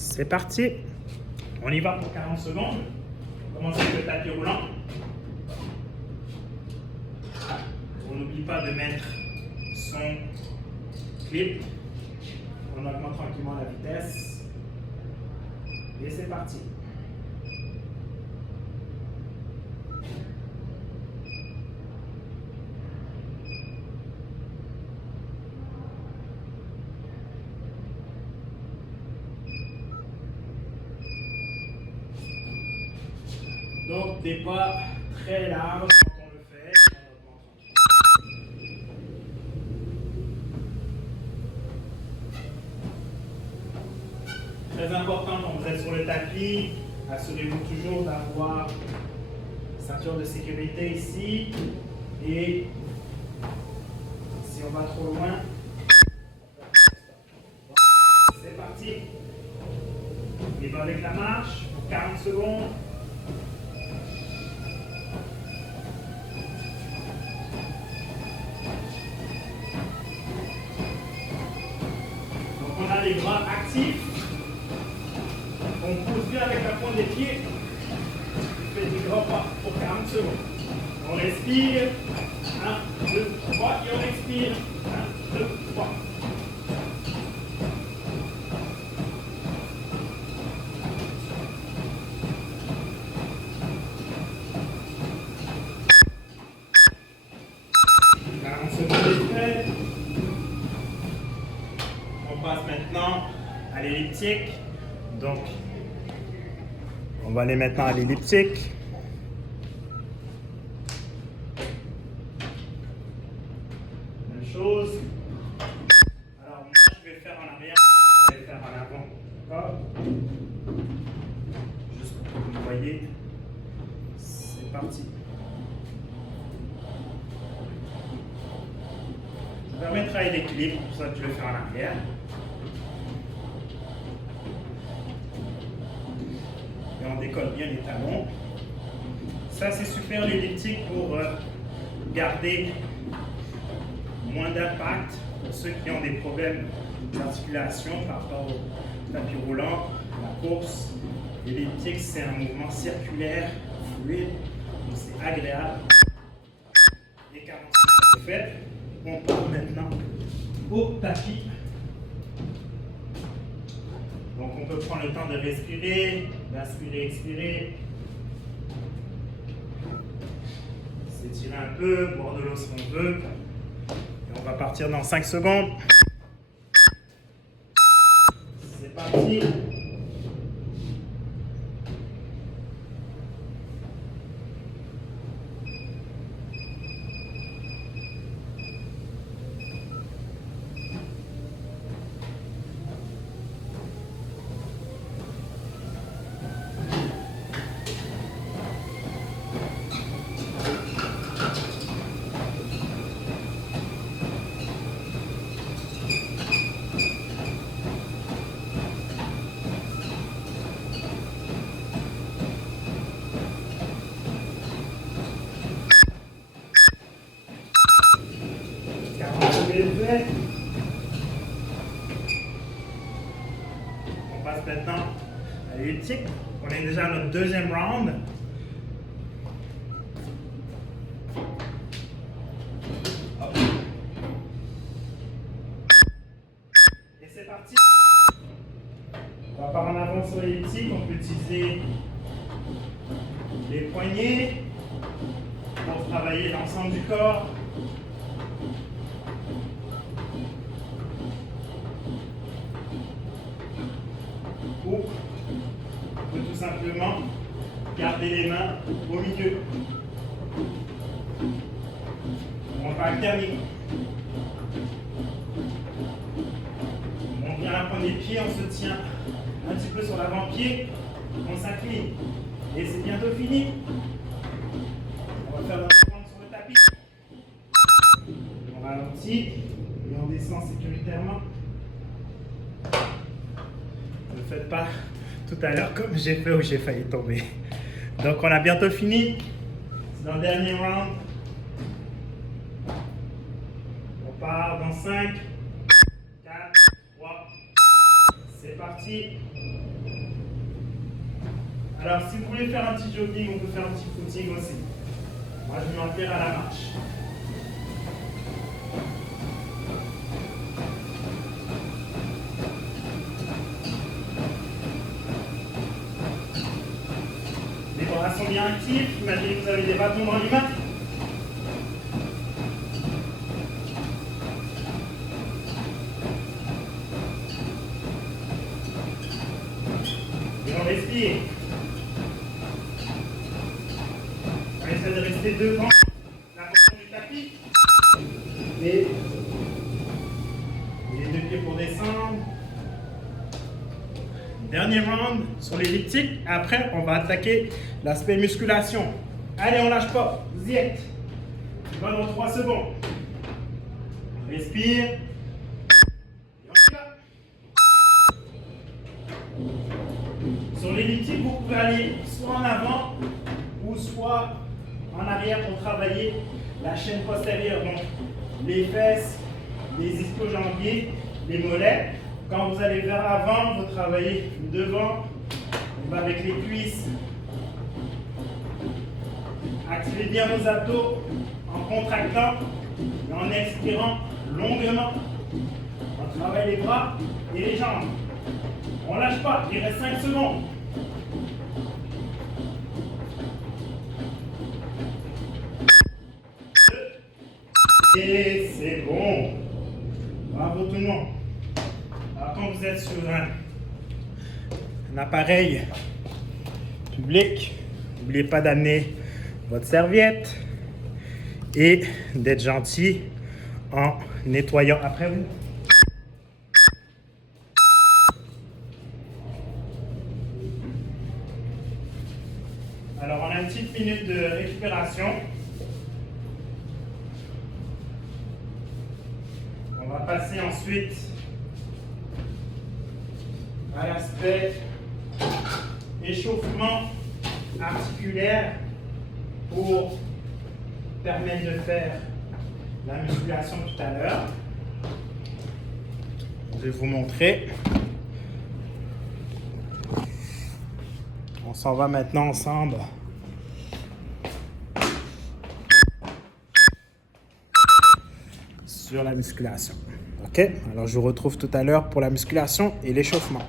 C'est parti. On y va pour 40 secondes. On commence avec le tapis roulant. On n'oublie pas de mettre son clip. On augmente tranquillement la vitesse. Et c'est parti. Donc des pas très larges quand on le fait. Très important quand vous êtes sur le tapis, assurez-vous toujours d'avoir ceinture de sécurité ici. Et si on va trop loin, c'est parti. On y va avec la marche pour 40 secondes. On a les bras actifs. On pousse bien avec la pointe des pieds. On fait des grands pas pour 40 secondes. On respire. 1, 2, 3. Et on expire. 1, 2, 3. On passe maintenant à l'elliptique. Donc, on va aller maintenant à l'elliptique. Même chose. Alors, moi, je vais faire en arrière, je vais faire en avant. D'accord? Juste pour que vous voyez. C'est parti. Ça permet de travailler l'équilibre, c'est pour ça que je vais faire en arrière. Et on décolle bien les talons. Ça, c'est super l'elliptique pour garder moins d'impact pour ceux qui ont des problèmes d'articulation par rapport au tapis roulant, la course. L'elliptique, c'est un mouvement circulaire, fluide, donc c'est agréable. Les 40 secondes faites. On part maintenant au tapis. Donc on peut prendre le temps de respirer, d'inspirer, expirer. S'étirer un peu, boire de l'eau si on veut. Et on va partir dans 5 secondes. C'est parti. On passe maintenant à l'elliptique. On est déjà à notre deuxième round. Hop. Et c'est parti. On va par en avant sur l'elliptique. On peut utiliser les poignets pour travailler l'ensemble du corps. Ou on peut tout simplement garder les mains au milieu. On va alterner. On vient à la pointe des pieds, on se tient un petit peu sur l'avant-pied, on s'incline. Et c'est bientôt fini. On va faire notre pointe sur le tapis. On ralentit et on descend sécuritairement. Ne faites pas tout à l'heure comme j'ai fait où j'ai failli tomber. Donc on a bientôt fini. C'est dans le dernier round. On part dans 5, 4, 3. C'est parti. Alors, si vous voulez faire un petit jogging, on peut faire un petit footing aussi. Moi, je vais m'en faire à la marche. Les bras sont bien actifs. Imaginez que vous avez des bâtons dans les mains. Et on respire. On essaie de rester devant la portion du tapis. Et les deux pieds pour descendre. Dernier round sur l'elliptique. Après, on va attaquer l'aspect musculation. Allez, on lâche pas. Vous y êtes. On va dans 3 secondes. On respire. Et on y va. Sur l'elliptique, vous pouvez aller soit en avant ou soit en arrière pour travailler la chaîne postérieure. Donc, les fesses, les ischio-jambiers, les mollets. Quand vous allez vers l'avant, vous travaillez devant. On va avec les cuisses. Activez bien vos abdos en contractant et en expirant longuement. On travaille les bras et les jambes. On ne lâche pas, il reste 5 secondes. Et c'est bon. Bravo tout le monde. Alors quand vous êtes sur un appareil public, n'oubliez pas d'amener votre serviette et d'être gentil en nettoyant après vous. Alors on a une petite minute de récupération. On va passer ensuite à l'aspect échauffement articulaire pour permettre de faire la musculation tout à l'heure. Je vais vous montrer. On s'en va maintenant ensemble. Sur la musculation. Ok, alors je vous retrouve tout à l'heure pour la musculation et l'échauffement.